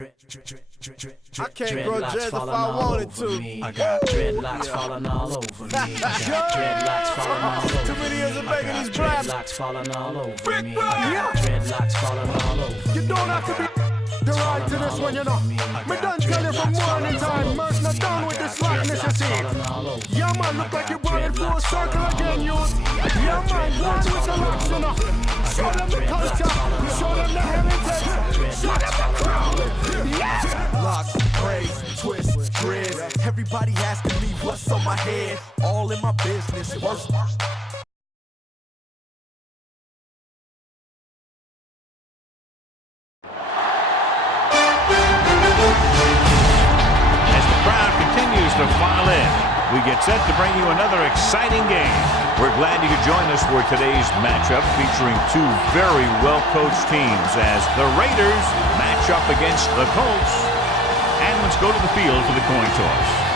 I can't grow dreads if I wanted to. I got dreadlocks falling all over me. I got dreadlocks falling all over me. Too many years of making these draps. draps. Dreadlocks falling all over me. I got dreadlocks falling all over me. You don't have to be the right to this one, you know. Me done tell you from morning time, merch not done with the slackness you see. Yeah man, look like you brought it full circle again, youth. Yeah man, one with the locks, you know. Show them the culture, show them the heritage, show them the crown. Yeah! Locks, braids, twists, dreads. Everybody asking me what's on my head. All in my business. Worst. To file in, we get set to bring you another exciting game. We're glad you could join us for today's matchup featuring two very well-coached teams as the Raiders match up against the Colts. And let's go to the field for the coin toss.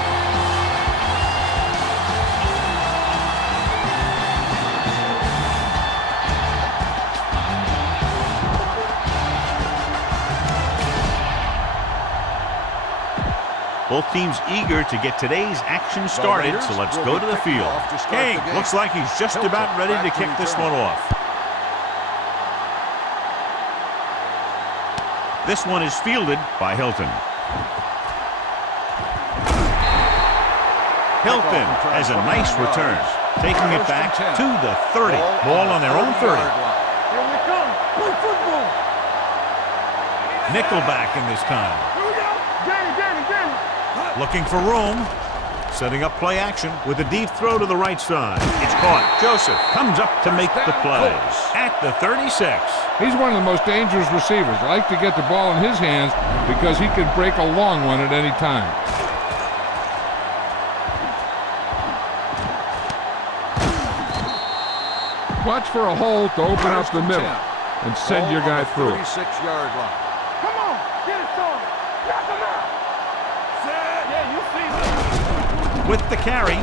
Both teams eager to get today's action started, so let's go to the field. King looks like he's just about ready to kick this one off. This one is fielded by Hilton. Hilton has a nice return, taking it back to the 30. Ball on their own 30. Nickelback in this time. Looking for room, setting up play action with a deep throw to the right side. It's caught. Joseph comes up to make the play at the 36. He's one of the most dangerous receivers. I like to get the ball in his hands because he can break a long one at any time. Watch for a hole to open up the middle and send your guy through. 36-yard line. Come on, get it on. Knock him out. With the carry.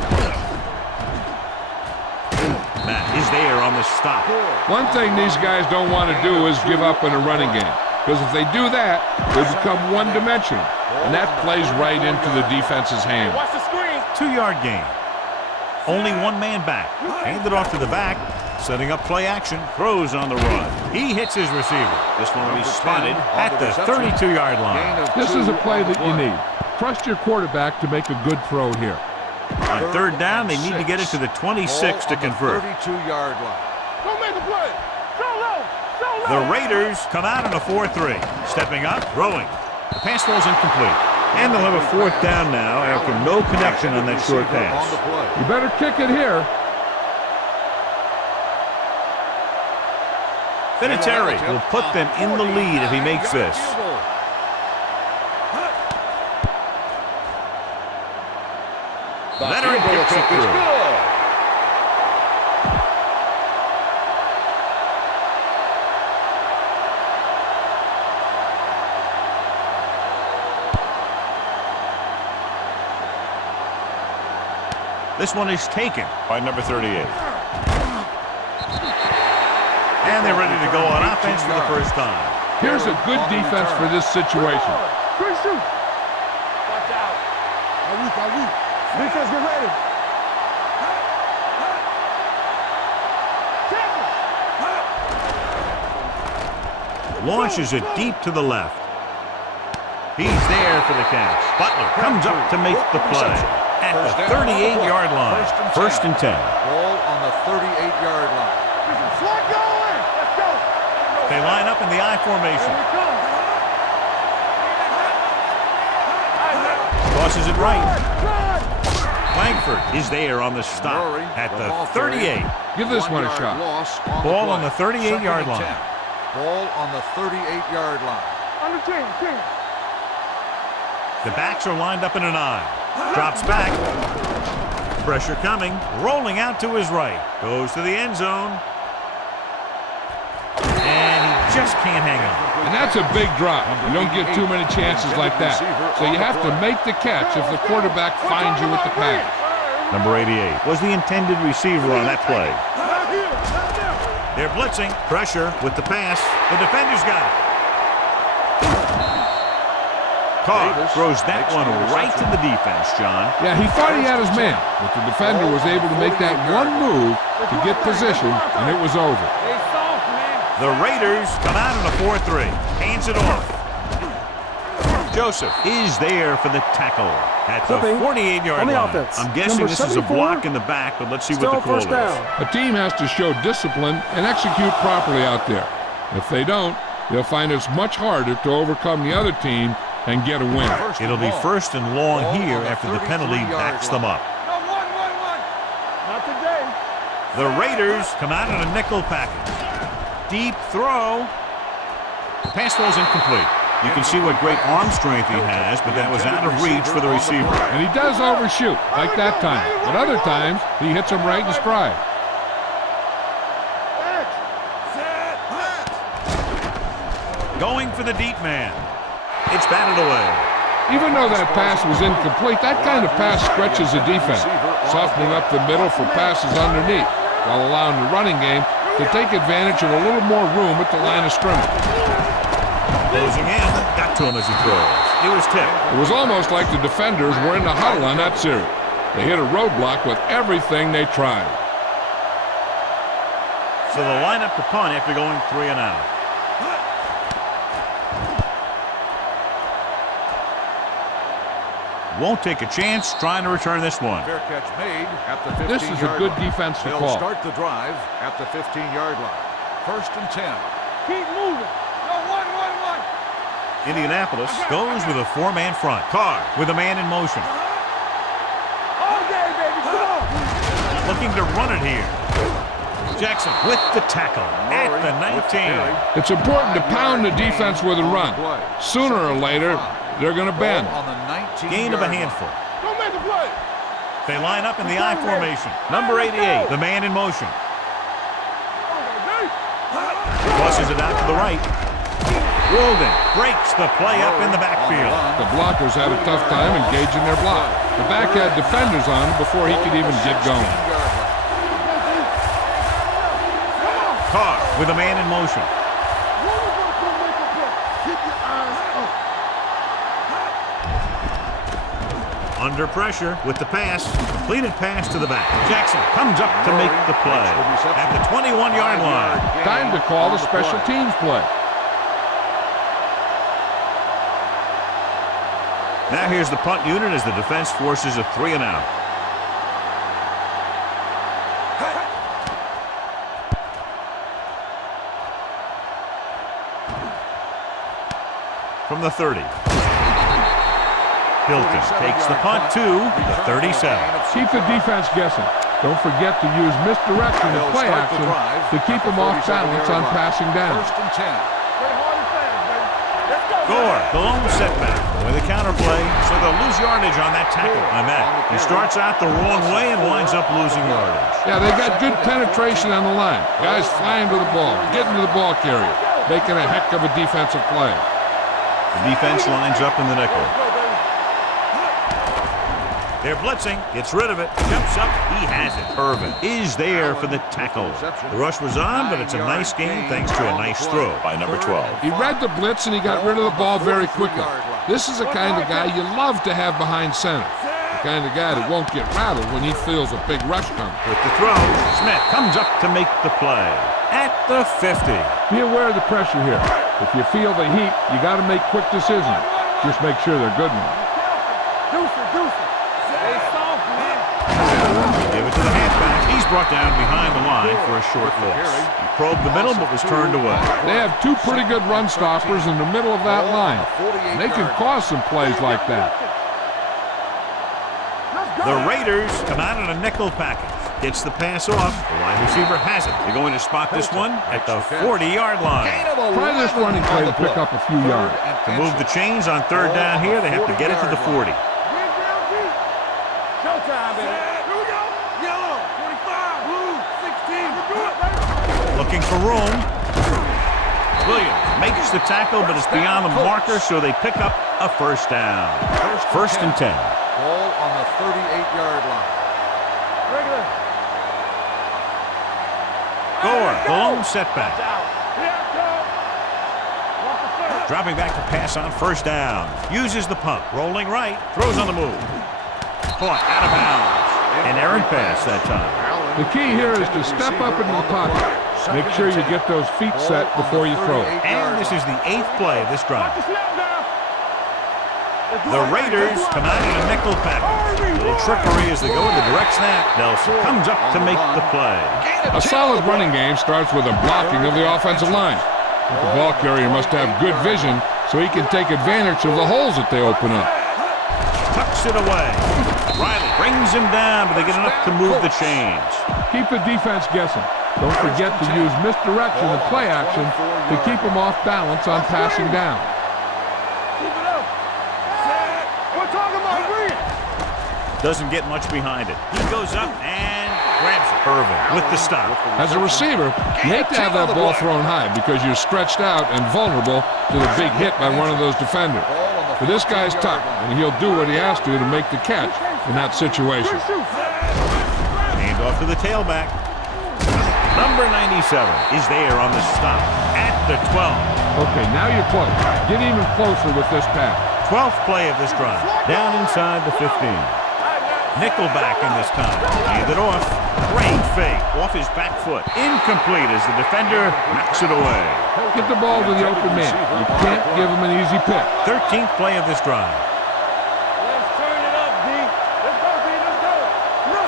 Matt is there on the stop. One thing these guys don't want to do is give up in a running game. Because if they do that, they become one-dimensional. And that plays right into the defense's hand. Watch the screen. 2-yard gain. Only one man back. Handed off to the back. Setting up play action. Throws on the run. He hits his receiver. This one will be spotted at the 32-yard line. This is a play that you need. Trust your quarterback to make a good throw here. On third down, they need to get it to the 26 to convert. 32-yard line. Don't make the play. Go low. The Raiders come out in a 4-3. Stepping up, throwing. The pass falls incomplete. And they'll have a fourth down now after no connection on that short pass. You better kick it here. Vinatieri will put them in the lead if he makes this. Leonard gets it through. This one is taken by number 38. And they're ready to go on offense for the first time. Here's a good defense for this situation. Good shoot. Watch out. Defense, get ready. Launches it deep to the left. He's there for the catch. Butler comes up to make the play at the 38-yard line. First and 10. Ball on the 38-yard line. Let's go. They line up in the I formation. Tosses it right. Langford is there on the stop at the 38. Give this one a shot. Ball on the 38-yard line. Ball on the 38-yard line. On the 10. The backs are lined up in an I. Drops back. Pressure coming. Rolling out to his right. Goes to the end zone. And he just can't hang on. And that's a big drop. You don't get too many chances like that. So you have to make the catch if the quarterback finds you with the pass. Number 88 was the intended receiver on that play. They're blitzing. Pressure with the pass. The defender's got it. Carr throws that one right to the defense, John. Yeah, he thought he had his man, but the defender was able to make that one move to get position, and it was over. The Raiders come out in a 4-3. Hands it off. Joseph is there for the tackle at the 48-yard line. I'm guessing this is a block in the back, but let's see what the call is. A team has to show discipline and execute properly out there. If they don't, they'll find it's much harder to overcome the other team and get a win. It'll be 1st and long here after the penalty backs them up. Not today. The Raiders come out in a nickel package. Deep throw. Pass throws incomplete. You can see what great arm strength he has, but that was out of reach for the receiver. And he does overshoot, like that time. But other times, he hits him right in stride. Going for the deep man. It's batted away. Even though that pass was incomplete, that kind of pass stretches the defense, softening up the middle for passes underneath, while allowing the running game to take advantage of a little more room at the line of scrimmage. Closing in, got to him as he throws. He was tipped. It was almost like the defenders were in the huddle on that series. They hit a roadblock with everything they tried. So they'll line up to punt after going 3 and out. Won't take a chance trying to return this one. Fair catch made at the 15-yard line. This is a good defensive They'll call. start the drive at the 15-yard line. 1st and 10. Keep moving. Indianapolis goes with a 4-man front. Carr with a man in motion. All day, baby. Come on. Looking to run it here. Jackson with the tackle at the 19. It's important to pound the defense with a run. Sooner or later, they're going to bend. Gain of a handful. Don't make the play. They line up in the I formation. Number 88, the man in motion. Flushes it out to the right. Golden breaks the play up in the backfield. The blockers had a tough time engaging their block. The back had defenders on him before he could even get going. Carr with a man in motion. Under pressure with the pass. Completed pass to the back. Jackson comes up to make the play at the 21-yard line. Time to call the special teams play. Now here's the punt unit as the defense forces a 3 and out. From the 30. Hilton takes the punt to the 37. Keep the defense guessing. Don't forget to use misdirection and play action to keep them off balance on passing down. 1st and 10. Gore, the lone setback with a counter play, so they'll lose yardage on that tackle. On that, he starts out the wrong way and winds up losing yardage. Yeah, they got good penetration on the line. Guys flying to the ball, getting to the ball carrier, making a heck of a defensive play. The defense lines up in the nickel. They're blitzing, gets rid of it, jumps up, he has it. Irvin is there for the tackle. The rush was on, but it's a nice game thanks to a nice throw by number 12. He read the blitz and he got rid of the ball very quickly. This is the kind of guy you love to have behind center. The kind of guy that won't get rattled when he feels a big rush coming. With the throw, Smith comes up to make the play at the 50. Be aware of the pressure here. If you feel the heat, you got to make quick decisions. Just make sure they're good ones. Give it to the halfback. He's brought down behind the line for a short loss. He probed the middle but was turned away. They have two pretty good run stoppers in the middle of that line. And they can cause some plays like that. The Raiders come out in a nickel package. Gets the pass off. The wide receiver has it. They're going to spot this one at the 40-yard line. Try this running play to pick up a few yards. To move the chains on 3rd down here, they have to get it to the 40. Looking for room. Williams makes the tackle, but it's beyond the marker, so they pick up a 1st down. 1st and 10. Ball on the 38-yard line. Gore, the lone setback. Dropping back to pass on first down. Uses the pump. Rolling right. Throws on the move. Caught out of bounds. An errant pass that time. The key here is to step up into the pocket. Make sure you get those feet set before you throw. And this is the 8th play of this drive. The Raiders come out in a nickel package. A little trickery as they go into direct snap. Nelson comes up to make the play. A solid running game starts with a blocking of the offensive line. The ball carrier must have good vision so he can take advantage of the holes that they open up. Tucks it away. Riley brings him down, but they get enough to move the chains. Keep the defense guessing. Don't forget to use misdirection and play action to keep them off balance on passing down. Doesn't get much behind it. He goes up and grabs it. Irvin with the stop. As a receiver, you hate to have that ball thrown high because you're stretched out and vulnerable to the big hit by one of those defenders. But this guy's tough, and he'll do what he has to make the catch in that situation. Hand off to the tailback. Number 97 is there on the stop at the 12. Okay, now you're close. Get even closer with this pass. 12th play of this drive. Down inside the 15. Nickelback in this time. Hand it off. Great fake. Off his back foot. Incomplete as the defender knocks it away. Get the ball to the open man. You can't give him an easy pick. 13th play of this drive.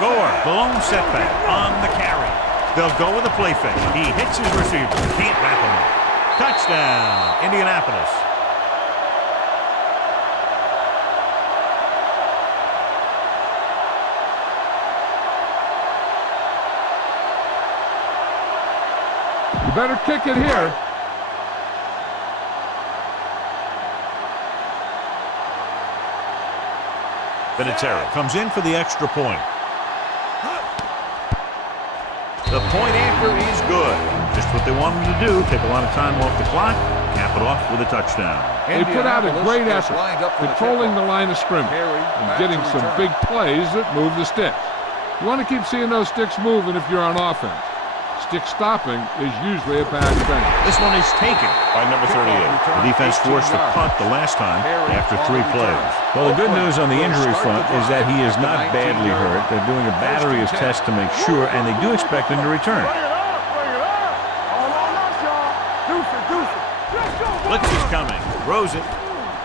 Gore, the lone setback on the carry. They'll go with a play fake. He hits his receiver. Can't wrap him up. Touchdown, Indianapolis. You better kick it here. Vinatieri comes in for the extra point. The point after is good. Just what they wanted to do. Take a lot of time off the clock. Cap it off with a touchdown. They put out a great effort, controlling the line of scrimmage and getting some big plays that move the sticks. You want to keep seeing those sticks moving if you're on offense. Stick stopping is usually a bad thing. This one is taken by number 38. The defense forced a punt the last time after 3 plays. Well, the good news on the injury front is that he is not badly hurt. They're doing a battery of tests to make sure, and they do expect him to return. Blitz is coming. Throws it.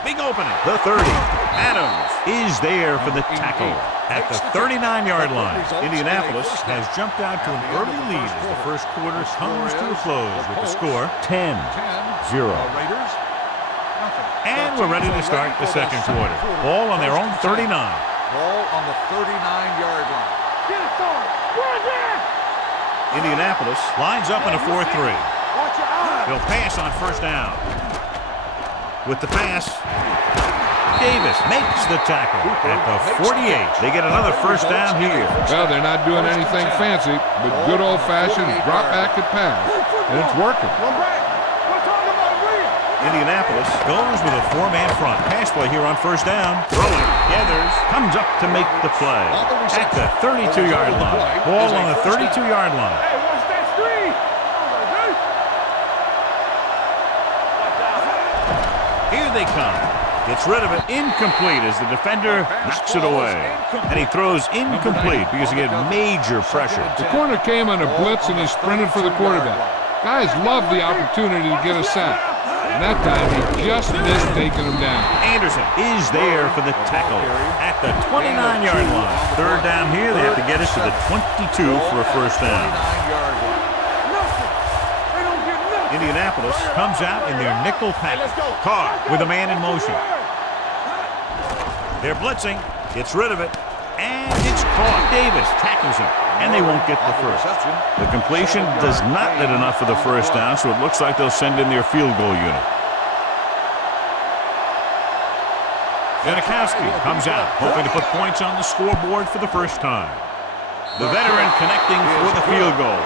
Big opening. The 30. Adams is there for the tackle at the 39-yard line. Indianapolis has jumped out to an early lead as the first quarter comes to a close with the score 10-0. And we're ready to start the second quarter. Ball on their own 39. Ball on the 39-yard line. Indianapolis lines up in a 4-3. They'll pass on first down. With the pass, Davis makes the tackle at the 48. They get another first down here. Well, they're not doing anything fancy, but good old-fashioned drop back and pass, and it's working. Indianapolis goes with a 4-man front. Pass play here on first down. Throwing. Gathers. Comes up to make the play at the 32-yard line. Ball on the 32-yard line. Here they come. Gets rid of it. Incomplete as the defender knocks it away. And he throws incomplete because he had major pressure. The corner came on a blitz and he sprinted for the quarterback. Guys love the opportunity to get a sack. And that time he just missed taking him down. Anderson is there for the tackle at the 29-yard line. Third down here. They have to get us to the 22 for a first down. Indianapolis comes out in their nickel package. Carr with a man in motion. They're blitzing. Gets rid of it. And it's caught. Davis tackles him. And they won't get the first. The completion does not net enough for the first down, so it looks like they'll send in their field goal unit. Janikowski comes out, hoping to put points on the scoreboard for the first time. The veteran connecting for the field goal.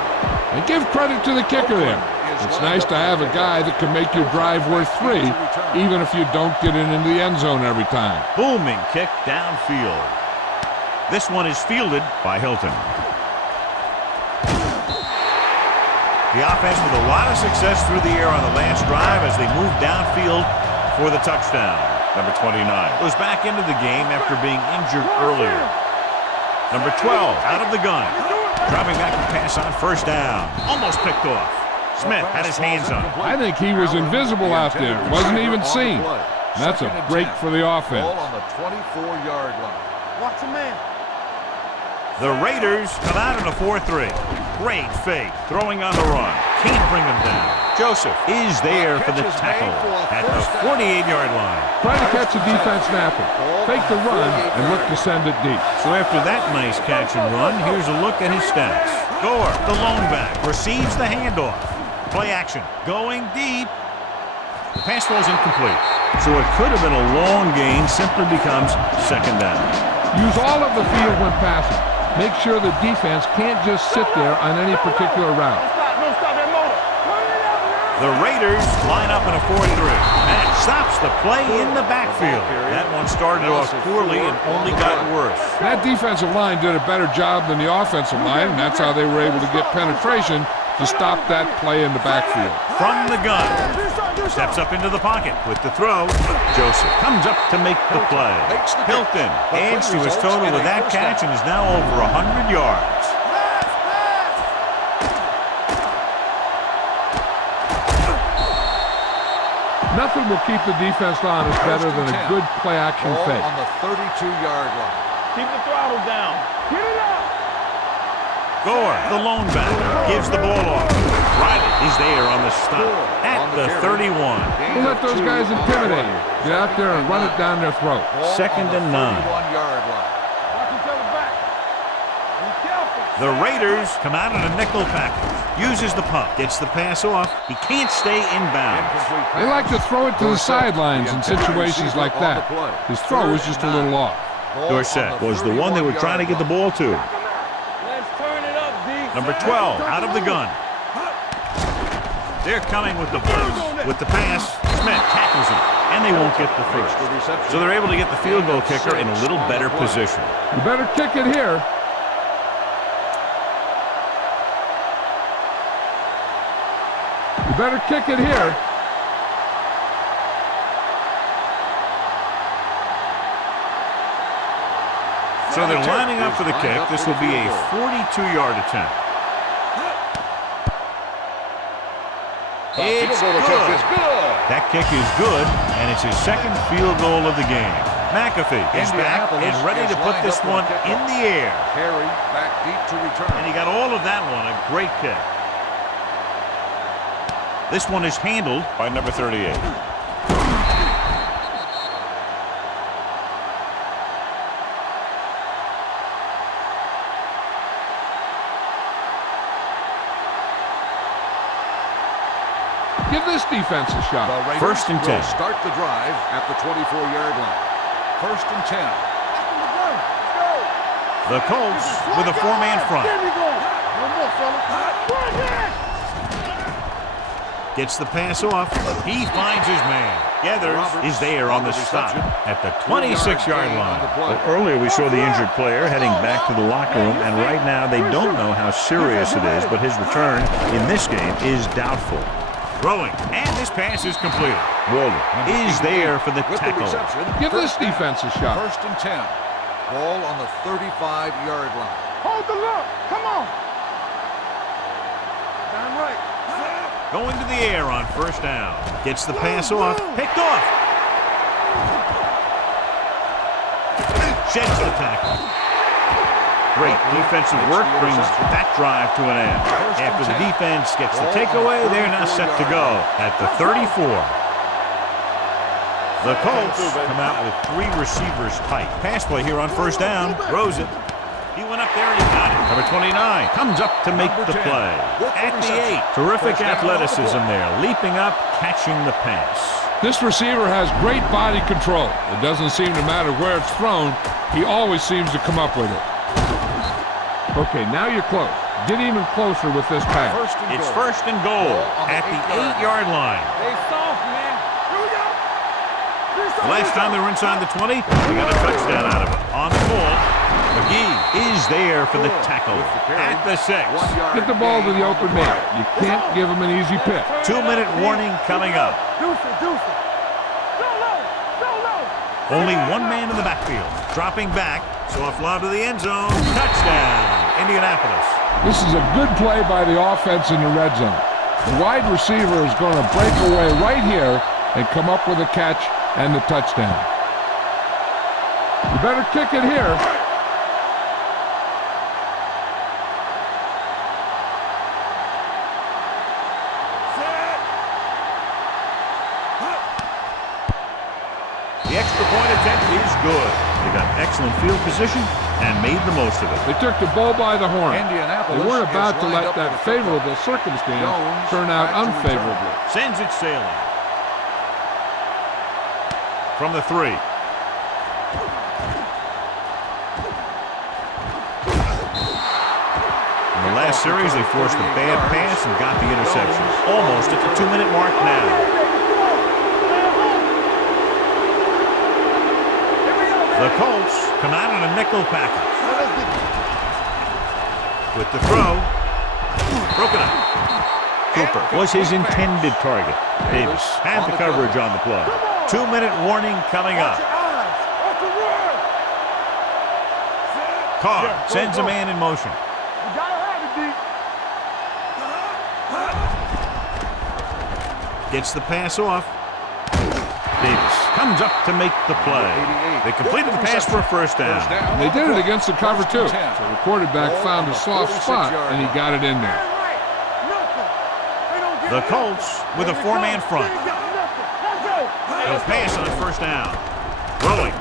And give credit to the kicker there. It's nice to have a guy that can make your drive worth 3, even if you don't get it into the end zone every time. Booming kick downfield. This one is fielded by Hilton. The offense with a lot of success through the air on the last drive as they move downfield for the touchdown. Number 29 goes back into the game after being injured earlier. Number 12 out of the gun. Dropping back to pass on first down. Almost picked off. Smith had his hands on it. I think he was invisible out there. Wasn't even seen. That's a break for the offense. Ball on the 24-yard line. Watch a man. The Raiders come out in a 4-3. Great fake. Throwing on the run. Can't bring him down. Joseph is there for the tackle at the 48-yard line. Try to catch the defense napping. Fake the run and look to send it deep. So after that nice catch and run, here's a look at his stats. Gore, the lone back, receives the handoff. Play action. Going deep. The pass falls incomplete. So it could have been a long gain, simply becomes second down. Use all of the field when passing. Make sure the defense can't just sit there on any particular route. The Raiders line up in a 4-3. That stops the play in the backfield. That one started off poorly and only got worse. That defensive line did a better job than the offensive line, and that's how they were able to get penetration to stop that play in the backfield. From the gun, steps up into the pocket with the throw. Joseph comes up to make the play. Hilton adds to his total with that catch and is now over 100 yards. Nothing will keep the defense honest better than a good play-action fake. On the 32-yard line. Keep the throttle down. Get it up. Gore, the lone back, gives the ball off. Riley is there on the stop at the 31. Don't let those guys intimidate you. Get out there and run it down their throat. Second and 9. 31-yard line. The Raiders come out in a nickel package. Uses the pump. Gets the pass off. He can't stay inbounds. They like to throw it to the sidelines in situations like that. His throw was just a little off. Dorsett was the one they were trying to get the ball to. Number 12 out of the gun. They're coming with the blitz. With the pass, Smith tackles him, and they won't get the first. So they're able to get the field goal kicker in a little better position. You better kick it here. You better kick it here. So they're lining up for the kick. This will be a 42-yard attempt. It's good. That kick is good, and it's his second field goal of the game. McAfee is back and ready to put this one in the air. Harry back deep to return. And he got all of that one. A great kick. This one is handled by number 38. Give this defense a shot. The Raiders First and 10. will start the drive at the 24-yard line. First and 10. The Colts with a four-man front. Gets the pass off. He finds his man. Gathers is there on the stop at the 26-yard line. Well, earlier we saw the injured player heading back to the locker room, and right now they don't know how serious it is, but his return in this game is doubtful. Throwing, and this pass is completed. Walden is there for the tackle. Give this defense a shot. First and 10. Ball on the 35-yard line. Hold the look. Come on. Damn right. Going to the air on first down. Gets the pass off. Picked off. Sheds the tackle. Great defensive work brings that drive to an end. After the defense gets the takeaway, they're now set to go at the 34. The Colts come out with three receivers tight. Pass play here on first down. Throws it. He went up there and he got it. Number 29 comes up to make the play. At the 8, terrific athleticism there. Leaping up, catching the pass. This receiver has great body control. It doesn't seem to matter where it's thrown. He always seems to come up with it. Okay, now you're close. Get even closer with this pass. It's first and goal at the 8-yard line. Hey, soft, man. Here we go. The last time they were inside the 20, they got a touchdown out of it. On the ball, McGee is there for the tackle at the 6. Get the ball to the open man. You can't give him an easy pick. 2-minute warning coming up. Only one man in the backfield. Dropping back. Soft lob to the end zone. Touchdown, Indianapolis. This is a good play by the offense in the red zone. The wide receiver is going to break away right here and come up with a catch and the touchdown. You better kick it here. The extra point attempt is good. They got excellent field position and made the most of it. They took the bull by the horn. Indianapolis They weren't is about to lined let up that with a favorable circumstance turn out back to unfavorably. Sends it sailing. From the 3. In the last series, they forced a bad pass and got the interception. Almost at the 2-minute mark now. The Colts come out in a nickel package. With the throw. Broken up. Cooper was his intended target. Davis had the coverage on the play. 2-minute warning coming up. Carr sends a man in motion. Gets the pass off. Davis comes up to make the play. They completed the pass for a first down. They did it against the cover, too. So the quarterback found a soft spot, and he got it in there. The Colts with a 4-man front. They'll pass on first down. Rolling.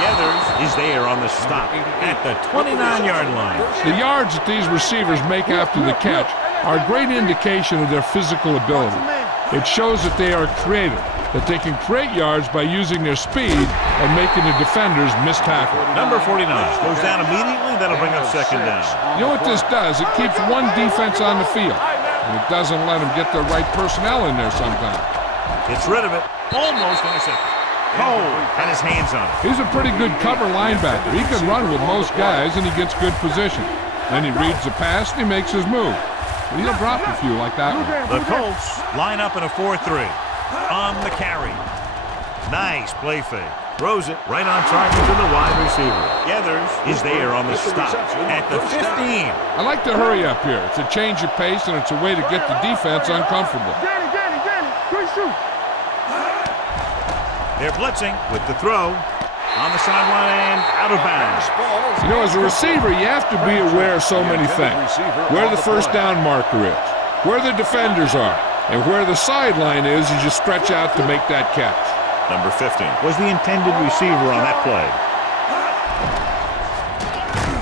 Gathers is there on the stop at the 29-yard line. The yards that these receivers make after the catch are a great indication of their physical ability. It shows that they are creative, that they can create yards by using their speed and making the defenders miss tackle. Number 49 goes down immediately. That'll bring up second down. You know what this does? It keeps one defense on the field, and it doesn't let them get the right personnel in there sometimes. Gets rid of it. Almost intercepted. Cole had his hands on it. He's a pretty good cover linebacker. He can run with most guys, and he gets good position. Then he reads the pass, and he makes his move. But he'll drop a few like that one. The Colts line up in a 4-3. On the carry. Nice play fake. Throws it right on target to the wide receiver. Gathers is there on the stop at the 15. I like to hurry up here. It's a change of pace, and it's a way to get the defense uncomfortable. They're blitzing with the throw. On the sideline and out of bounds. You know, as a receiver, you have to be aware of so many things. Where the first down marker is, where the defenders are, and where the sideline is as you stretch out to make that catch. Number 15 was the intended receiver on that play.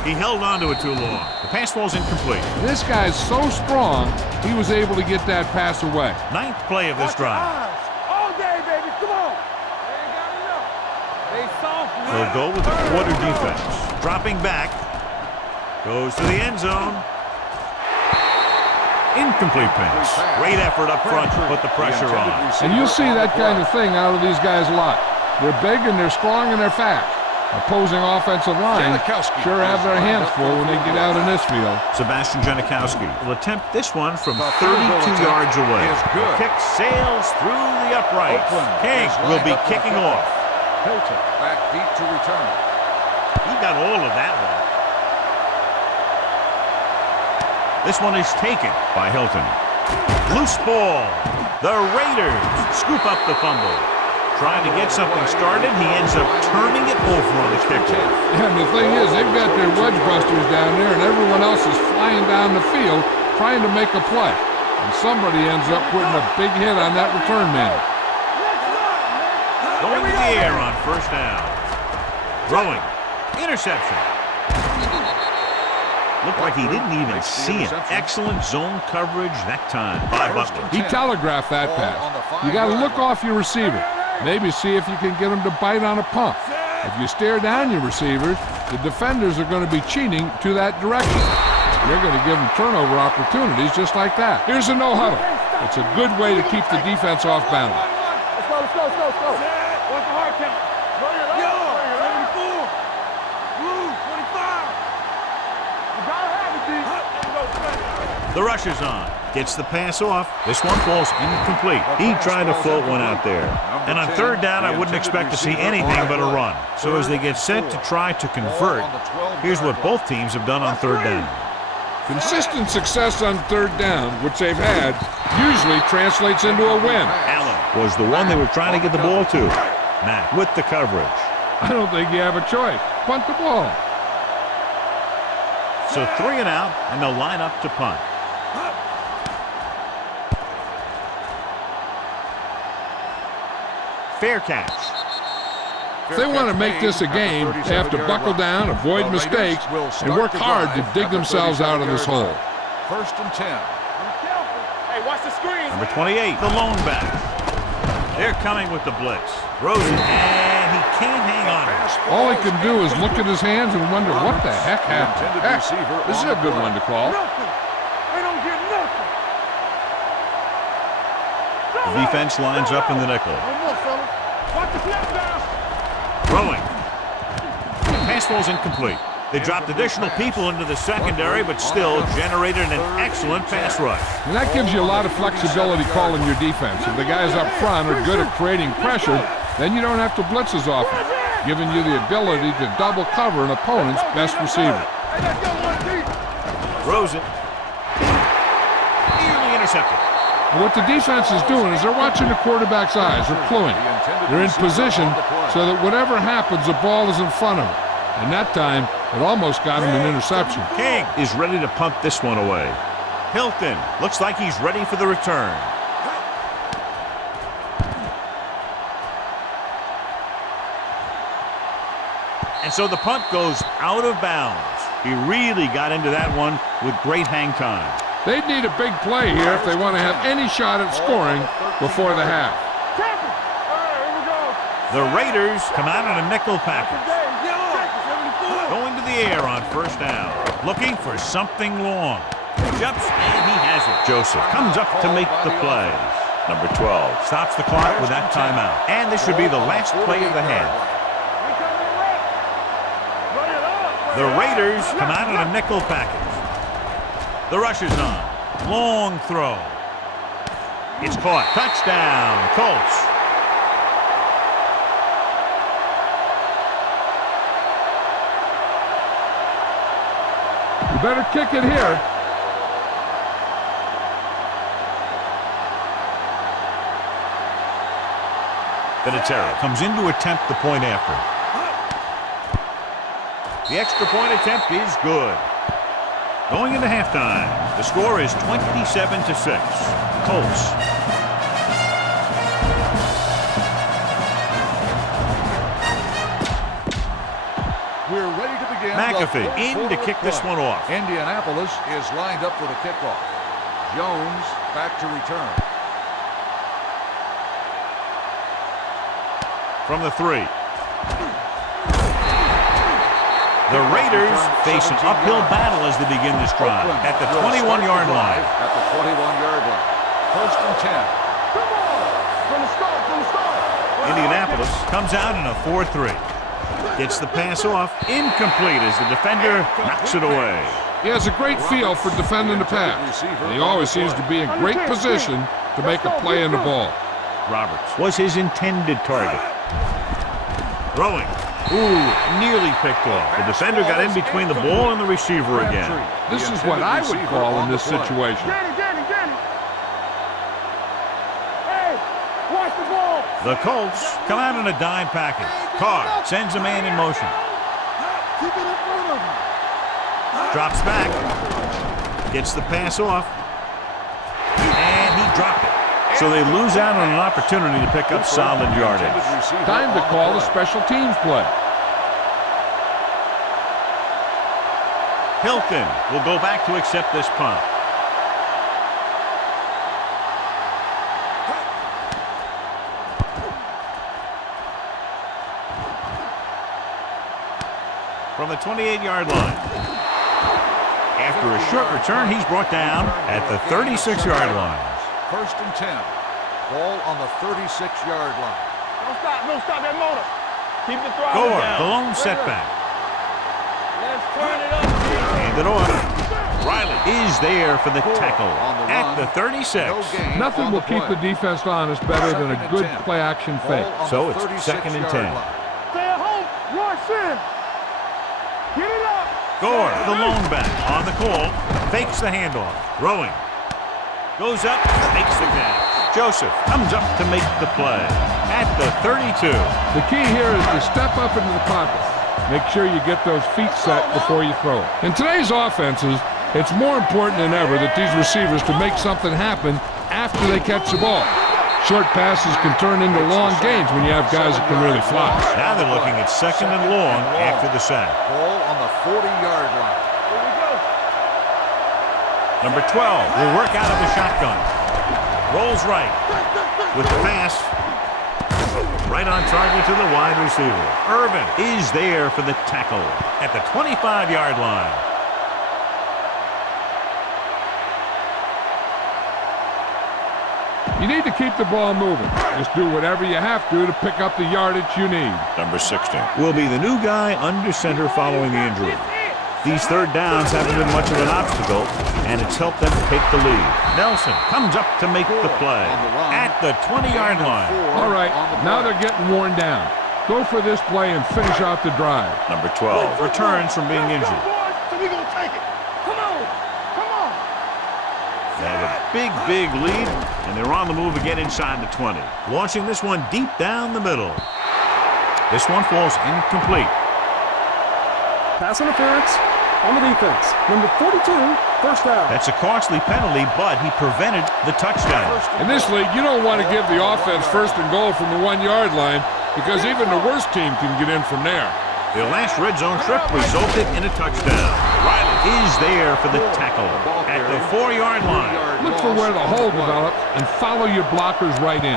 He held on to it too long. The pass falls incomplete. This guy's so strong, he was able to get that pass away. 9th play of this drive. They'll go with the quarter defense. Dropping back. Goes to the end zone. Incomplete pass. Great effort up front to put the pressure on. And you'll see that kind of thing out of these guys a lot. They're big and they're strong and they're fast. Opposing offensive line sure have their hands full when they get out in this field. Sebastian Janikowski will attempt this one from 32 yards away. The kick sails through the uprights. King will be kicking off. Hilton back deep to return. He got all of that one. This one is taken by Hilton. Loose ball. The Raiders scoop up the fumble. Trying to get something started, he ends up turning it over on the kicker. Yeah, and the thing is, they've got their wedge busters down there, and everyone else is flying down the field trying to make a play. And somebody ends up putting a big hit on that return man. Going to the air on first down. Throwing. Interception. Looked like he didn't even see it. Excellent zone coverage that time by Butler. He telegraphed that pass. You got to look off your receiver. Maybe see if you can get him to bite on a pump. If you stare down your receivers, the defenders are going to be cheating to that direction. They're going to give them turnover opportunities just like that. Here's a no-huddle. It's a good way to keep the defense off balance. Let's go. What's the hard count? The rush is on. Gets the pass off. This one falls incomplete. He tried to float one out there. And on third down, I wouldn't expect to see anything but a run. So as they get set to try to convert, here's what both teams have done on third down. Consistent success on third down, which they've had, usually translates into a win. Allen was the one they were trying to get the ball to. Mack with the coverage. I don't think you have a choice. Punt the ball. So 3 and out, and they'll line up to punt. Fair catch. If they want to make this a game, they have to buckle down, avoid mistakes, and work hard to dig themselves out of this hole. First and 10. Hey, watch the screen. Number 28, the lone back. They're coming with the blitz. Rosen, and he can't hang on it. All he can do is look at his hands and wonder what the heck happened. Heck, this is a good one to call. They don't get nothing. The defense lines up in the nickel. One more, fella. Watch the snap down. Throwing. Pass falls incomplete. They dropped additional people into the secondary, but still generated an excellent pass rush. And that gives you a lot of flexibility calling your defense. If the guys up front are good at creating pressure, then you don't have to blitz as often, giving you the ability to double cover an opponent's best receiver. Hey, let's go, one deep. Rosen. Nearly intercepted. And what the defense is doing is they're watching the quarterback's eyes. They're cluing. They're in position so that whatever happens, the ball is in front of them. And that time, it almost got him an interception. King is ready to punt this one away. Hilton looks like he's ready for the return. And so the punt goes out of bounds. He really got into that one with great hang time. They'd need a big play here if they want to have any shot at scoring before the half. The Raiders come out in a nickel package. Going to the air on first down. Looking for something long. Jumps, and he has it. Joseph comes up to make the play. Number 12 stops the clock with that timeout. And this should be the last play of the half. The Raiders come out in a nickel package. The rush is on. Long throw. It's caught. Touchdown, Colts. You better kick it here. Vinatieri comes in to attempt the point after. The extra point attempt is good. Going into halftime, the score is 27-6. Colts. We're ready to begin. McAfee in to kick this one off. Indianapolis is lined up for the kickoff. Jones back to return. From the 3. The Raiders face an uphill battle as they begin this drive at the 21-yard line. At the 21-yard line. First and 10. Come on. From the start. Indianapolis comes out in a 4-3. Gets the pass off. Incomplete as the defender knocks it away. He has a great feel for defending the pass. And he always seems to be in great position to make a play in the ball. Roberts was his intended target. Throwing. Ooh, nearly picked off. The defender got in between the ball and the receiver again. This is what I would call in this situation. Danny. Hey, watch the ball. The Colts come out in a dime package. Carr sends a man in motion. Keep it in front of him. Drops back. Gets the pass off. And he dropped it. So they lose out on an opportunity to pick up solid yardage. Time to call a special teams play. Hilton will go back to accept this punt. From the 28-yard line. After a short return, he's brought down at the 36-yard line. First and 10. Ball on the 36-yard line. Don't stop that motor. Keep the throttle Gore, down. the lone setback. Let's turn it up. Hand it off. Riley is there for the tackle at the 36. Nothing will keep the defense honest better than a good play-action fake. So it's 2nd and 10. Stay at home. Rush in. Get it up. Gore, the lone back, on the call, fakes the handoff. Rowing. Goes up, makes the catch. Joseph comes up to make the play at the 32. The key here is to step up into the pocket. Make sure you get those feet set before you throw it. In today's offenses, it's more important than ever that these receivers to make something happen after they catch the ball. Short passes can turn into long gains when you have guys that can really fly. Now they're looking at 2nd and long after the sack. Ball on the 40-yard line. Number 12 will work out of the shotgun. Rolls right with the pass. Right on target to the wide receiver. Irvin is there for the tackle at the 25-yard line. You need to keep the ball moving. Just do whatever you have to pick up the yardage you need. Number 16 will be the new guy under center following the injury. These third downs haven't been much of an obstacle, and it's helped them take the lead. Nelson comes up to make the play at the 20-yard line. All right, now they're getting worn down. Go for this play and finish out the drive. Number 12 returns from being injured. So we gonna take it. Come on. Come on. They have a big lead, and they're on the move again inside the 20. Launching this one deep down the middle. This one falls incomplete. Pass interference on the defense. Number 42, first down. That's a costly penalty, but he prevented the touchdown. In this league, you don't want to give the offense 1st and goal from the 1-yard line because even the worst team can get in from there. Their last red zone trip resulted in a touchdown. Riley is there for the tackle at the 4-yard line. Look for where the hole develops and follow your blockers right in.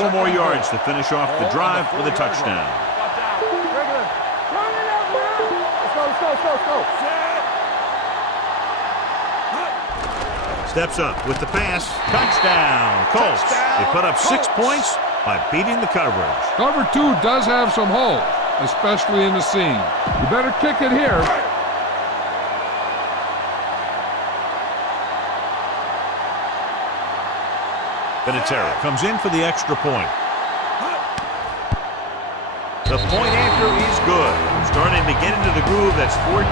4 more yards to finish off the drive with a touchdown. Let's go. Steps up with the pass. Touchdown, Colts. They put up 6 points by beating the coverage. Cover 2 does have some holes, especially in the seam. You better kick it here. Vinatieri comes in for the extra point. The point after is good. Starting to get into the groove. That's 14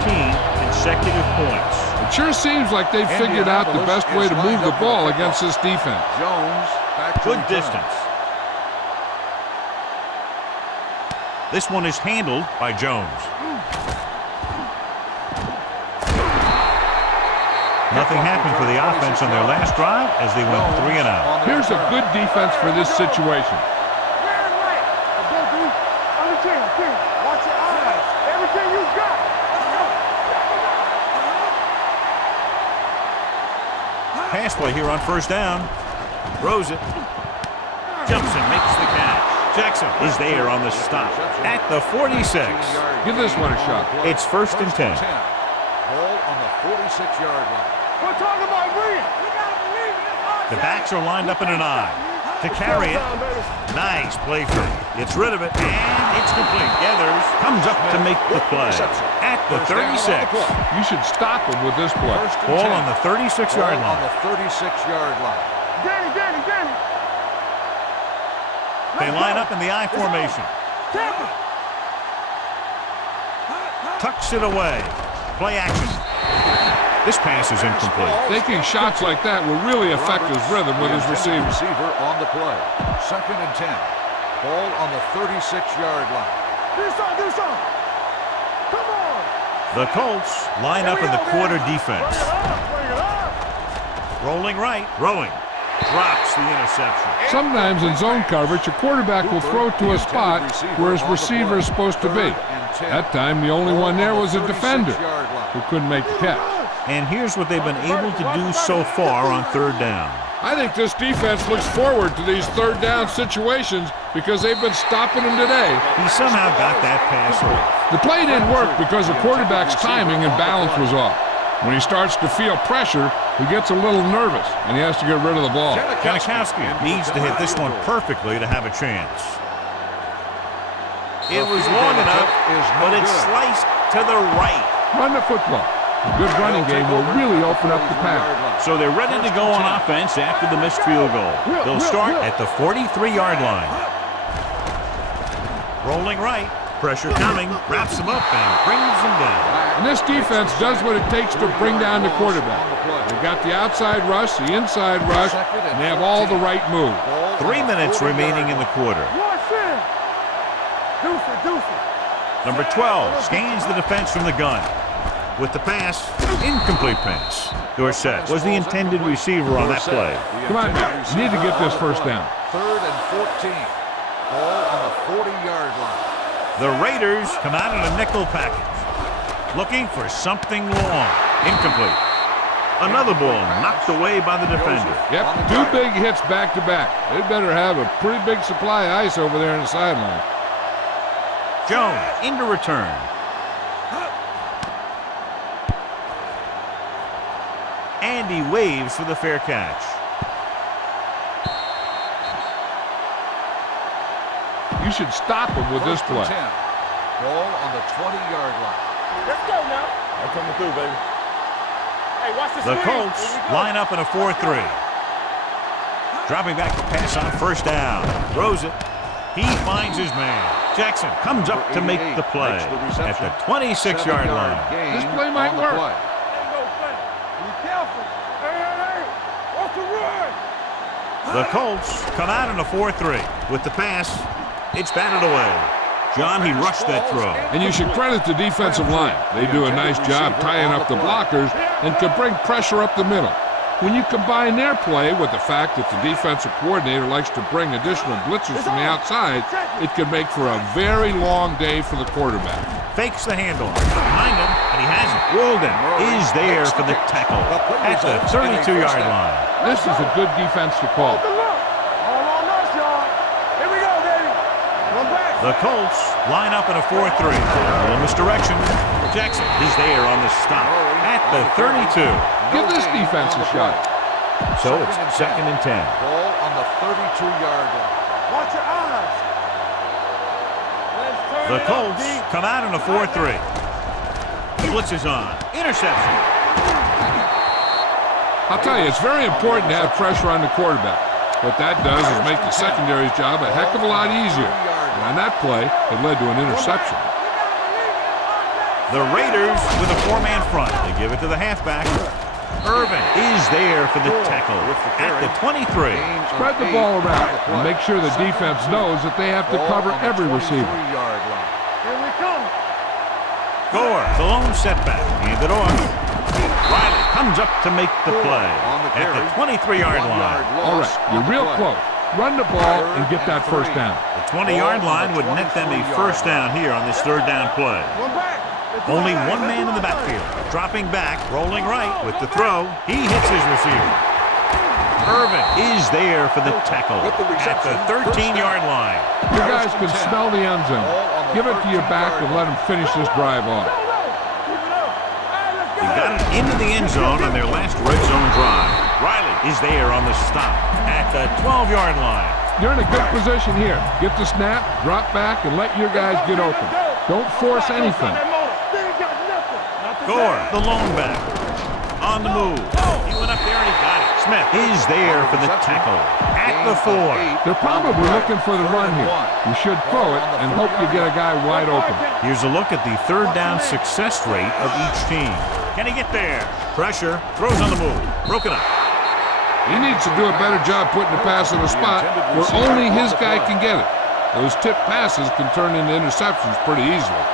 consecutive points. It sure seems like they've figured out the best way to move the ball against this defense. Jones back to Good return. distance. This one is handled by Jones. Nothing happened for the offense on their last drive as they went 3 and out. Here's a good defense for this situation. Watch your eyes. Everything you got. Pass play here on 1st down. Throws it. Jumps and makes the catch. Jackson is there on the stop at the 46. Give this one a shot. It's 1st and 10. Ball on the 46-yard line. We're talking about Reed. The backs are lined up in an eye. To carry it. Nice play for him. Gets rid of it, and it's complete. Gathers, comes up to make the play at the 36. You should stop him with this play. Ball on the 36-yard On line. the 36-yard line. Danny. They line up in the I formation. Tucks it away. Play action. This pass is incomplete. Taking shots like that will really affect his rhythm with his receivers. Receiver on the play. 2nd and 10. Ball on the 36-yard line. Do something. Come on. The Colts line up in the quarter defense. Bring it up. Rolling right. Rowing. Drops the interception. Sometimes in zone coverage, a quarterback will throw to a spot where his receiver is supposed to be. That time, the only one there was a defender who couldn't make the catch. And here's what they've been able to do so far on 3rd down. I think this defense looks forward to these 3rd down situations because they've been stopping them today. He somehow got that pass off. The play didn't work because the quarterback's timing and balance was off. When he starts to feel pressure, he gets a little nervous, and he has to get rid of the ball. Janikowski needs to hit this one perfectly to have a chance. It was long enough, but it's sliced to the right. Run the football. A good running game will really open up the pass. So they're ready to go on offense after the missed field goal. They'll start at the 43-yard line. Rolling right. Pressure coming. Wraps him up and brings him down. And this defense does what it takes to bring down the quarterback. They've got the outside rush, the inside rush, and they have all the right moves. 3 minutes remaining in the quarter. Number 12 scans the defense from the gun. With the pass, incomplete pass. Dorsett was the intended receiver on that play. Come on, man. You need to get this first down. 3rd and 14. Ball on the 40-yard line. The Raiders come out in a nickel package. Looking for something long. Incomplete. Another ball knocked away by the defender. Yep, 2 big hits back-to-back. They better have a pretty big supply of ice over there in the sideline. Jones into return. And he waves for the fair catch. You should stop him with this play. 10. Ball on the 20-yard line. Let's go now. I'm coming through, baby. Hey, watch the The screen. Colts Here we go. line up in a 4-3. Dropping back to pass on first down. Throws it. He finds his man. Jackson comes up to make the play at the 26-yard line. This play might work. Be careful. Hey. Watch the run. The Colts come out in a 4-3. With the pass, it's batted away. John, he rushed that throw. And you should credit the defensive line. They do a nice job tying up the blockers and can bring pressure up the middle. When you combine their play with the fact that the defensive coordinator likes to bring additional blitzers from the outside, it can make for a very long day for the quarterback. Fakes the handoff. Behind him, and he has it. Walden is there for the tackle at the 32-yard line. This is a good defense to call. All on us, y'all. Here we go, baby. One back. The Colts line up in a 4-3. A little misdirection. Jackson is there on the stop at the 32. Give this defense a shot. So it's 2nd and 10. Ball on the 32-yard line. Watch your eyes. Let's turn The it up, Colts D. come out in a 4-3. Blitz is on. Interception. I'll tell you, it's very important to have pressure on the quarterback. What that does is make the secondary's job a heck of a lot easier. And on that play, it led to an interception. The Raiders with a 4-man front. They give it to the halfback. Irvin is there for the tackle at the 23. Spread the ball around and make sure the defense knows that they have to cover every receiver. Here we come. Gore, the lone setback. Hand it off. Riley comes up to make the play at the 23-yard line. All right, you're real close. Run the ball and get that first down. The 20-yard line would net them a first down here on this 3rd down play. One back. Only one man in the backfield. Dropping back, rolling right with the throw. He hits his receiver. Irvin is there for the tackle at the 13-yard line. You guys can smell the end zone. Give it to your back and let them finish this drive off. They got it into the end zone on their last red zone drive. Riley is there on the stop at the 12-yard line. You're in a good position here. Get the snap, drop back, and let your guys get open. Don't force anything. Gore, the lone back, on the move. He went up there and he got it. Smith is there for the tackle at the 4. They're probably looking for the run here. You should throw it and hope you get a guy wide open. Here's a look at the 3rd down success rate of each team. Can he get there? Pressure, throws on the move, broken up. He needs to do a better job putting the pass in a spot where only his guy can get it. Those tip passes can turn into interceptions pretty easily.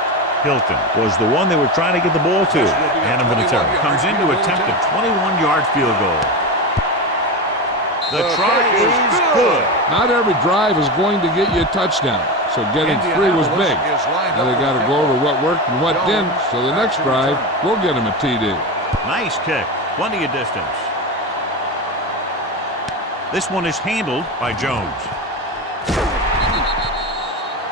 Hilton was the one they were trying to get the ball to. Adam Vinatieri comes in to attempt a 21-yard field goal. The try is good. Not every drive is going to get you a touchdown, so getting 3 was big. Now they got to go over what worked and what didn't, so the next drive will get him a TD. Nice kick, plenty of distance. This one is handled by Jones.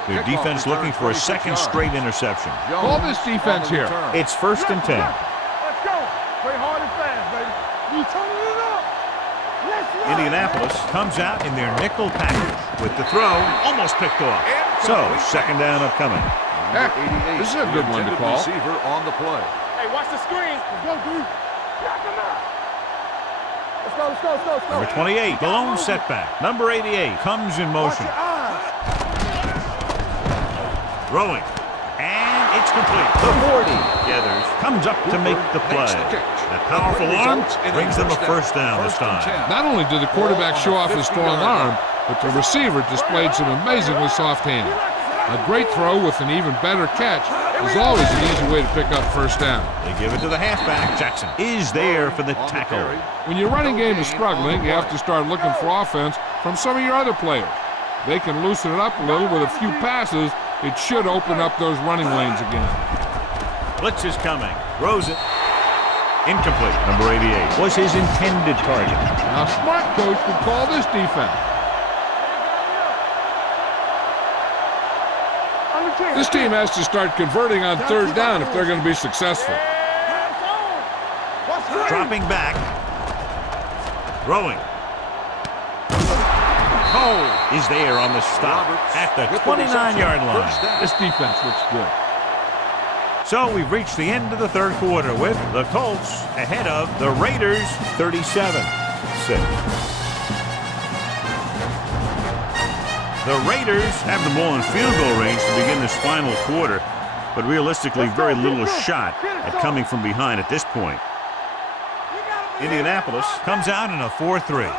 Their defense looking for a 2nd straight interception. Call this defense here. It's 1st and 10. Let's go. Play hard and fast, baby. You turning it up. Let's run. Indianapolis comes out in their nickel package with the throw almost picked off. So 2nd down upcoming. Heck, this is a good one to call. Receiver on the play. Hey, Hey, watch the screen. Let's go, dude. Knock him out. Let's go, let's go, let's go, let's go. Number 28, the lone setback. Number 88 comes in motion. Throwing. And it's complete. The 40 gathers, comes up to make the play. That powerful arm brings them a first down this time. Not only did the quarterback show off his strong arm, but the receiver displayed some amazingly soft hands. A great throw with an even better catch is always an easy way to pick up first down. They give it to the halfback. Jackson is there for the tackle. When your running game is struggling, you have to start looking for offense from some of your other players. They can loosen it up a little with a few passes. It should open up those running lanes again. Blitz is coming. Throws it. Incomplete. Number 88 was his intended target. Now, smart coach would call this defense. This team has to start converting on third down if they're going to be successful. Dropping back. Throwing. Cole is there on the stop at the 29-yard line. This defense looks good. So we've reached the end of the third quarter with the Colts ahead of the Raiders 37-6. The Raiders have the ball in field goal range to begin this final quarter, but realistically very little shot at coming from behind at this point. Indianapolis comes out in a 4-3.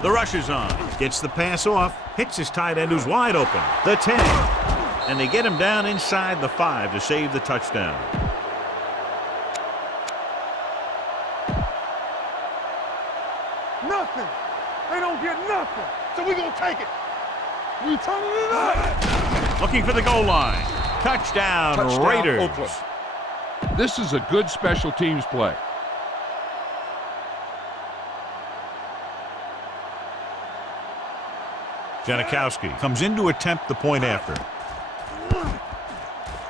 The rush is on, gets the pass off, hits his tight end who's wide open, the 10, and they get him down inside the 5 to save the touchdown. Nothing. They don't get nothing. So we're going to take it. We turning it up. Looking for the goal line. Touchdown Raiders. Oakland. This is a good special teams play. Janikowski comes in to attempt the point after.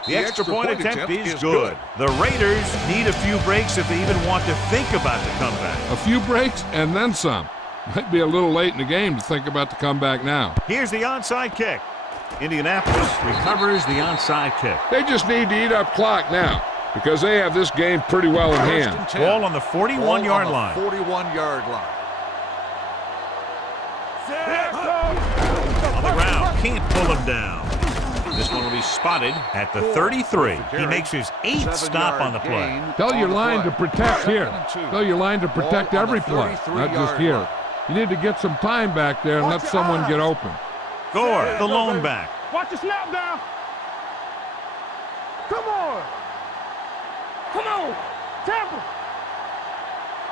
The extra point attempt is good. The Raiders need a few breaks if they even want to think about the comeback. A few breaks and then some. Might be a little late in the game to think about the comeback now. Here's the onside kick. Indianapolis recovers the onside kick. They just need to eat up clock now because they have this game pretty well in hand. Ball on the 41-yard line. 41-yard line. On the ground, can't pull him down. This one will be spotted at the 33. He makes his 8th stop on the play. Tell your line to protect here. Tell your line to protect every play, not just here. You need to get some time back there and let someone get open. Gore, the lone back. Watch the snap down. Come on. Come on. Tampa.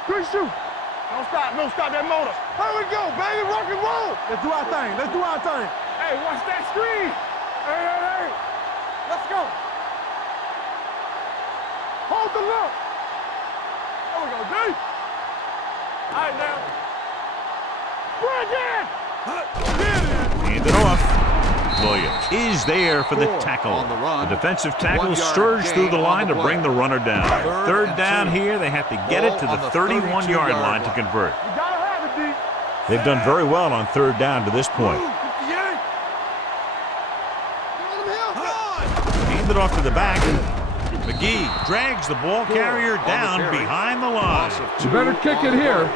Good shoot. Don't stop. Don't stop that motor. Here we go, baby. Rock and roll. Let's do our thing. Let's do our thing. Hey, watch that screen. Hey, hey, hey. Let's go. Hold the look. There we go, D. All right, now. Hand it off. Williams is there for the tackle. On the run. The defensive tackle surged through the line to bring the runner down. Third down here. They have to get it to the 31-yard line to convert. You gotta have it, D. They've done very well on third down to this point. Hand it off to the back. McGee drags the ball carrier down behind the line. You better kick it here.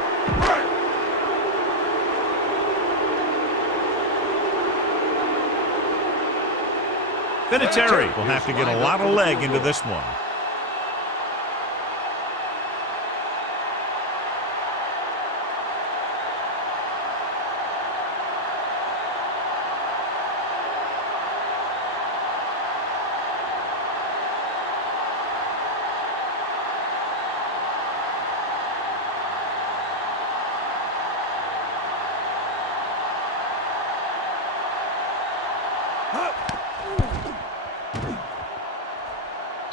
Vinatieri will have to get a lot of leg into this one.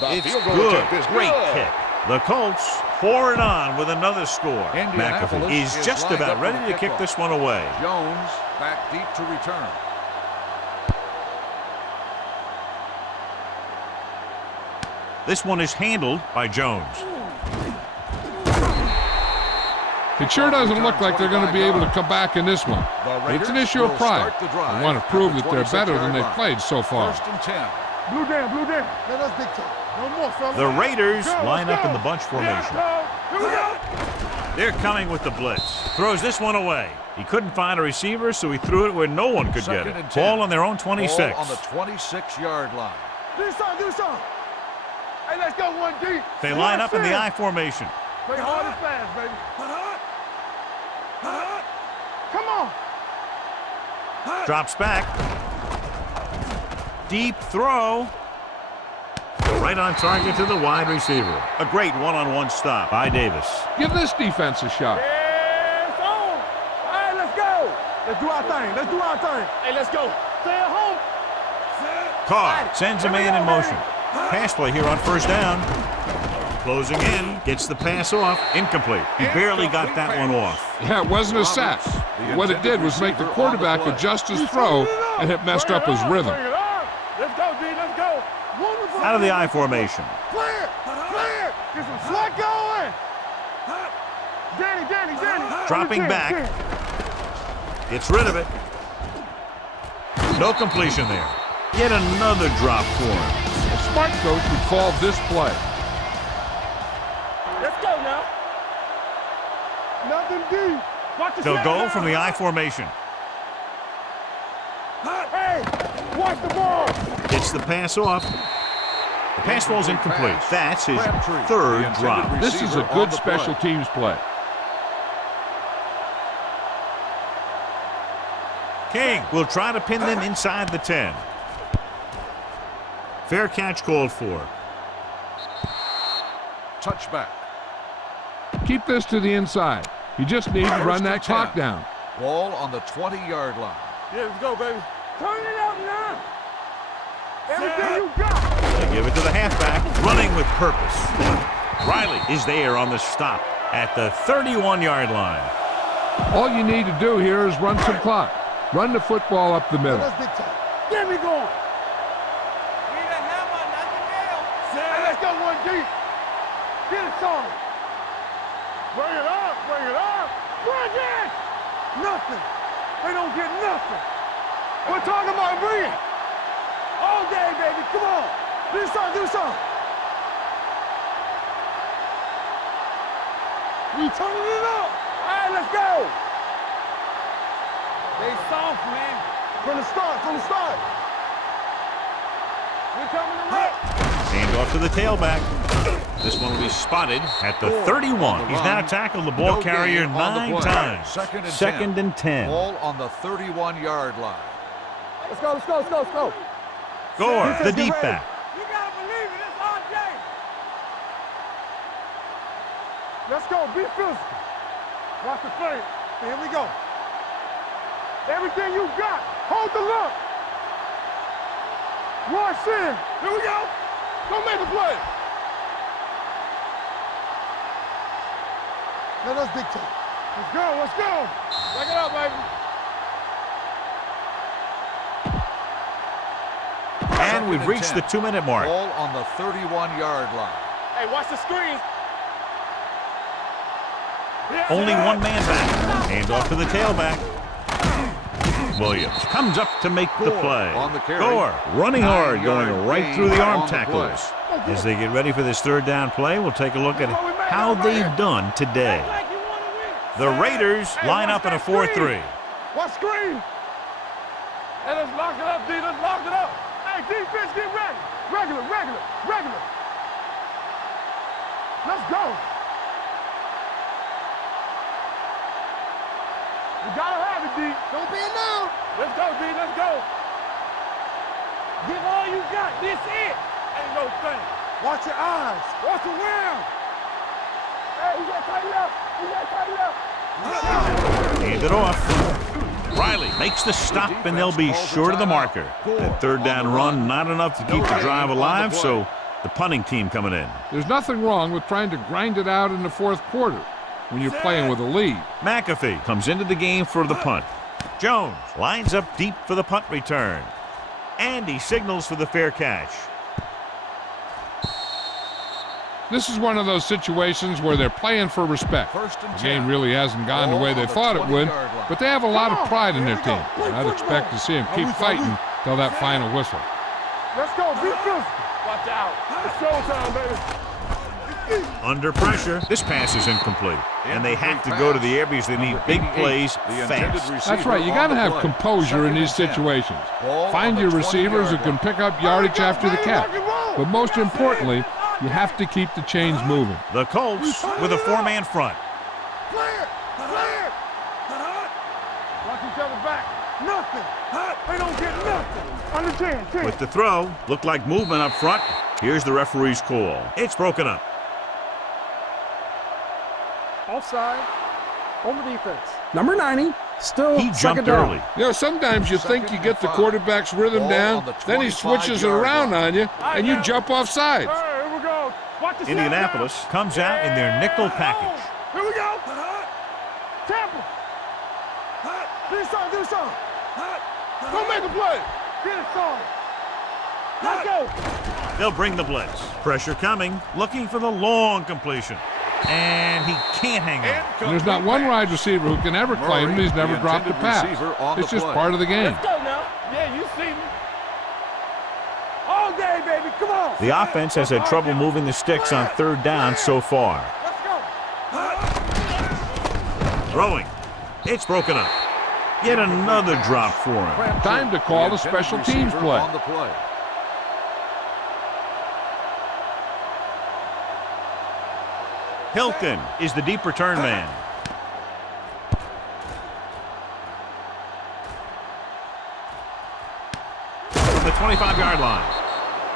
It's good. Great kick. The Colts pour it on with another score. McAfee is just about ready to kick this one away. Jones back deep to return. This one is handled by Jones. It sure doesn't look like they're going to be able to come back in this one. It's an issue of pride. They want to prove that they're better than they've played so far. First and 10. Blue down, blue down. Man, that's big time. No more, fella. The Raiders Go, line let's up in go. the bunch formation. Here we go. They're coming with the blitz. Throws this one away. He couldn't find a receiver, so he threw it where no one could get Second it. and 10. Ball on their own 26. Ball on the 26-yard line. Do something, do something. Hey, let's go 1D. They line up in the I formation. Play hard and fast, baby. Come on. Drops back. Deep throw. Right on target to the wide receiver. A great one-on-one stop by Davis. Give this defense a shot. Yeah, it's on. All right, let's go. Let's do our thing. Let's do our thing. Hey, let's go. Stay at home. Carr sends a man in motion. Pass play here on first down. Closing in. Gets the pass off. Incomplete. He barely got that one off. Yeah, it wasn't a sack. What it did was make the quarterback adjust his throw, and it messed up his rhythm. Bring it up. Let's go, D. Let's go. Wonderful. Out of the I formation. Clear. Clear. Get some slack going. Danny. Dropping back. Gets rid of it. No completion there. Yet another drop for him. A smart coach would call this play. Let's go now. Nothing D. Watch the They'll snap go now. from the I formation. Hey, watch the ball. Gets the pass off. The pass falls incomplete. That's his third drop. This is a good special teams play. King will try to pin them inside the 10. Fair catch called for. Touchback. Keep this to the inside. You just need to run that clock down. Ball on the 20-yard line. Yeah, let's go, baby. Turn it up now. Everything you got. They give it to the halfback, running with purpose. Riley is there on the stop at the 31-yard line. All you need to do here is run some clock. Run the football up the middle. That's big time. Get me going. Hey, let's go 1D. Get it on. Bring it up. Bring it. Nothing. They don't get nothing. We're talking about bring it. All day, baby. Come on. Do something. We turning it up. All right, let's go. They soft, man. From the start. We're coming to rip. Hand off to the tailback. This one will be spotted at the 31. He's now tackled the ball carrier 9 times. Second and 10. Ball on the 31-yard line. Let's go. Gore, the deep back. You gotta believe it. It's RJ. Let's go. Be physical. Watch the play. Here we go. Everything you got. Hold the look. Rush in. Here we go. Go make the play. Now that's big time. Let's go. Back it up, baby. And we've reached the 2-minute mark. Ball on the 31-yard line. Hey, watch the screens. Only one man back. Hand off to the tailback. Williams comes up to make the play. On the carry. Gore running hard, 9-yard going right gain through the arm on the play. tacklers. As they get ready for this third down play, we'll take a look at how they've done today. The Raiders line up in a 4-3. What screen? Hey, let's lock it up, D. Let's lock it up. Hey, defense, get ready. Regular. Let's go. We gotta have it, D. Don't be it now. Let's go, D. Let's go. Give all you got. This it. Ain't no thing. Watch your eyes. Watch around. Hey, we gotta tighten up. Hand it off. Riley makes the stop, and they'll be short of the marker. That third down run, not enough to keep the drive alive, so the punting team coming in. There's nothing wrong with trying to grind it out in the fourth quarter when you're playing with a lead. McAfee comes into the game for the punt. Jones lines up deep for the punt return. And he signals for the fair catch. This is one of those situations where they're playing for respect. The game really hasn't gone the way they thought it would, but they have a lot of pride in their team. I'd expect to see them keep fighting till that final whistle. Let's go. Be physical. Watch out. It's showtime, baby. Under pressure, this pass is incomplete. And they have to go to the air because they need big plays fast. That's right. You got to have composure in these situations. Find your receivers who can pick up yardage after the catch. But most importantly, you have to keep the chains moving. The Colts with a four-man front. Clear! Clear! Watch each other back. Nothing. They don't get nothing. Under 10. With the throw, looked like movement up front. Here's the referee's call. It's broken up. Offside on the defense. Number 90, still He second jumped down. early. You know, sometimes you think you get the quarterback's rhythm down, then he switches it around on you, and you jump off sides. All right, here we go. Watch the Indianapolis comes out in their nickel package. Here we go. Tampa. Do something. Do something. Go make a play. Get it started. Let's go. They'll bring the blitz. Pressure coming, looking for the long completion. And he can't hang on. And there's not one wide receiver who can ever claim that he's never dropped a pass. It's just part of the game. Let's go now. Yeah, you see me. All day, baby. Come on. The offense has had trouble moving the sticks on third down so far. Let's go. Throwing. It's broken up. Yet another drop for him. Time to call a special teams play. On the play. Hilton is the deep return man. From the 25-yard line.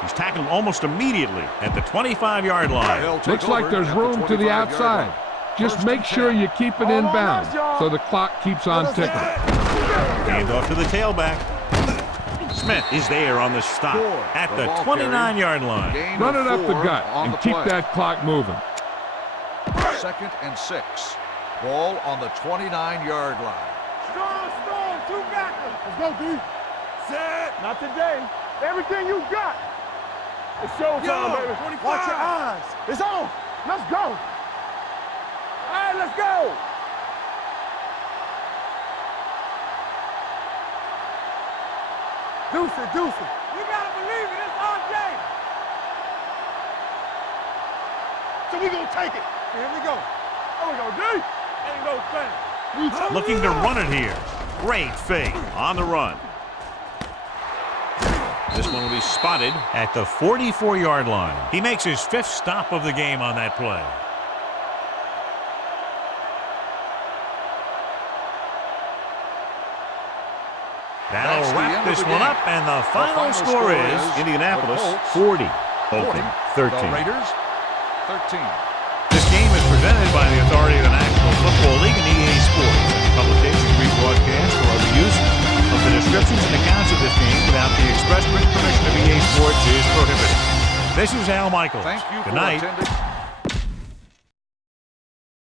He's tackled almost immediately at the 25-yard line. Looks like there's room to the outside. Just make sure you keep it in bounds so the clock keeps on ticking. Hand off to the tailback. Smith is there on the stop at the 29-yard line. Run it up the gut and keep that clock moving. 2nd and 6. Ball on the 29-yard line. Storm, two backers. Let's go, D. Set. Not today. Everything you got. It's showtime, baby. 25. Watch your eyes. It's on. Let's go. All right, let's go. Deuce it. You gotta believe it. It's our day. So we gonna take it. Here we go. There we go, D. Ain't no thing. Looking to run it here. Great fake on the run. This one will be spotted at the 44-yard line. He makes his 5th stop of the game on that play. That'll wrap this one up, and the final score is Indianapolis 40, Oakland 13. The Raiders 13. This game is presented by the authority of the National Football League and EA Sports. Publication, rebroadcast, or other use of the descriptions and accounts of this game without the express written permission of EA Sports is prohibited. This is Al Michaels. Thank you Good for night. attending.